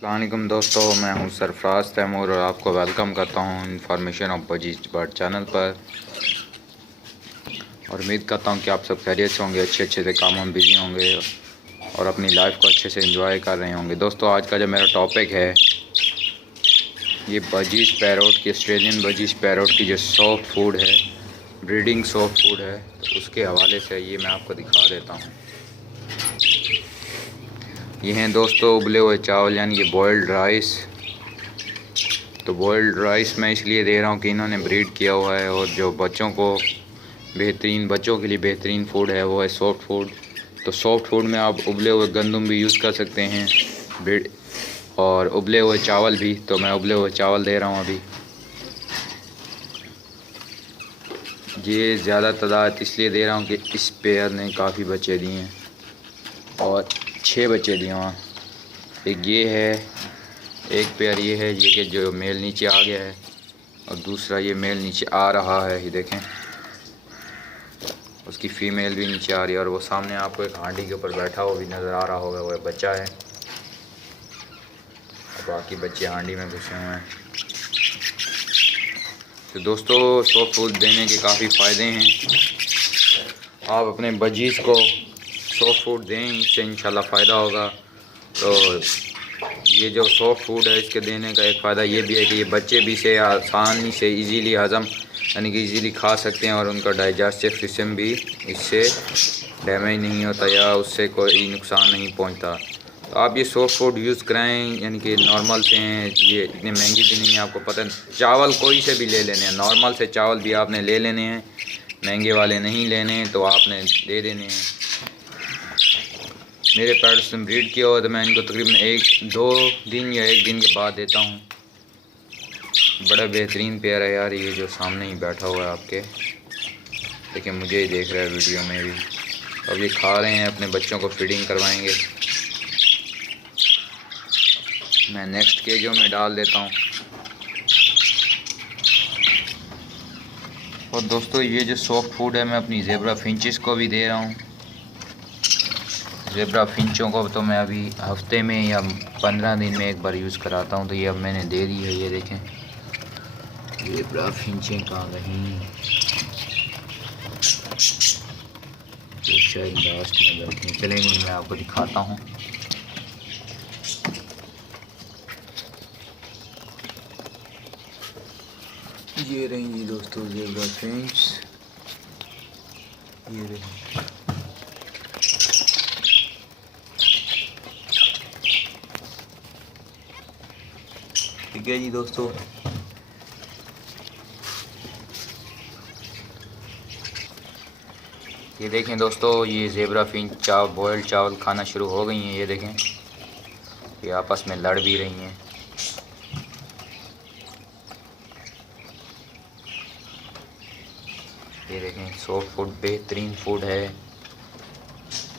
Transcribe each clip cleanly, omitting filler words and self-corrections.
अस्सलाम वालेकुम दोस्तों, मैं हूं सरफराज तैमूर और आपको वेलकम करता हूं information of budgies bird channel पर। और उम्मीद करता हूं कि आप सब खैरियत से होंगे, अच्छे से कामों में बिजी होंगे और अपनी लाइफ को अच्छे से एंजॉय कर रहे होंगे। दोस्तों, आज का जो मेरा टॉपिक है ये बजीज पैरोट की, ऑस्ट्रेलियन बजीज पैरोट की जो सॉफ्ट फूड है, ब्रीडिंग सॉफ्ट फूड है, तो उसके हवाले से ये मैं आपको दिखा देता हूँ। ये हैं दोस्तों उबले हुए चावल, यानी कि बॉयल्ड राइस। तो बॉयल्ड राइस मैं इसलिए दे रहा हूँ कि इन्होंने ब्रीड किया हुआ है और जो बच्चों के लिए बेहतरीन फूड है वो है सॉफ्ट फूड। तो सॉफ्ट फूड में आप उबले हुए गंदम भी यूज़ कर सकते हैं, ब्रीड और उबले हुए चावल भी। तो मैं उबले हुए चावल दे रहा हूँ अभी। ये ज़्यादा तादाद इसलिए दे रहा हूँ कि इस पेयर ने काफ़ी बच्चे दिए हैं और 6 बच्चे दिए वहाँ। एक ये है, एक पेयर ये है, ये कि जो मेल नीचे आ गया है, और दूसरा ये मेल नीचे आ रहा है, ये देखें, उसकी फ़ीमेल भी नीचे आ रही है। और वो सामने आपको एक हांडी के ऊपर बैठा हुआ भी नज़र आ रहा होगा, वो बच्चा है और बाकी बच्चे हांडी में घुसे हुए हैं। तो दोस्तों, सॉफ्ट फूड देने के काफ़ी फ़ायदे हैं। आप अपने बजीज़ को सॉफ्ट फूड दें, इससे इंशाल्लाह फ़ायदा होगा। तो ये जो सॉफ्ट फूड है, इसके देने का एक फ़ायदा ये भी है कि ये बच्चे भी इसे आसानी से इजीली हज़म, यानी कि इजीली खा सकते हैं और उनका डाइजेस्टिव सिस्टम भी इससे डैमेज नहीं होता या उससे कोई नुकसान नहीं पहुंचता। तो आप ये सॉफ्ट फूड यूज़ कराएं, यानी कि नॉर्मल से हैं, ये इतने महंगी भी नहीं है, आपको पता है। चावल कोई से भी ले लेने हैं, नॉर्मल से चावल भी आपने ले लेने हैं, महंगे वाले नहीं लेने, तो आपने दे देने हैं। मेरे पैरोट्स ने ब्रीड किया हुआ, तो मैं इनको तकरीबन 1-2 दिन या 1 दिन के बाद देता हूँ। बड़ा बेहतरीन पेयर है यार, ये जो सामने ही बैठा हुआ है आपके, लेकिन मुझे ही देख रहा है वीडियो में भी। अब ये खा रहे हैं, अपने बच्चों को फीडिंग करवाएंगे। मैं नेक्स्ट केजों में डाल देता हूँ। और दोस्तों, ये जो सॉफ्ट फूड है मैं अपनी ज़ेब्रा फिंचेस को भी दे रहा हूँ। ज़ेब्रा फिंचों को तो मैं अभी हफ्ते में या 15 दिन में एक बार यूज़ कराता हूँ। तो ये अब मैंने दे दी है, ये देखें, ज़ेब्रा फिंचें कहाँ गई, तो शायद लास्ट में बैठी। चलेंगे, मैं आपको दिखाता हूँ। ये रही जी दोस्तों ज़ेब्रा फिंच, ये रही। ठीक है जी दोस्तों, ये देखें दोस्तों, ये ज़ेब्रा फिंच बॉयल्ड चावल खाना शुरू हो गई हैं। ये देखें, ये आपस में लड़ भी रही हैं। ये देखें, सॉफ्ट फूड बेहतरीन फूड है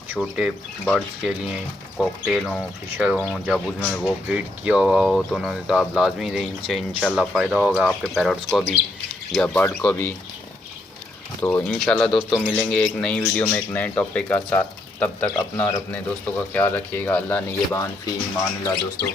छोटे बर्ड्स के लिए। कॉकटेल हों, फिशर हों, जब उन्होंने वो ब्रीड किया हुआ हो तो उन्होंने तो आप लाजमी दें, इनसे इंशाल्लाह फ़ायदा होगा आपके पैरट्स को भी या बर्ड को भी। तो इंशाल्लाह दोस्तों, मिलेंगे एक नई वीडियो में एक नए टॉपिक के साथ। तब तक अपना और अपने दोस्तों का ख्याल रखिएगा। अल्लाह निगहबान, फ़ी ईमान अल्लाह दोस्तों।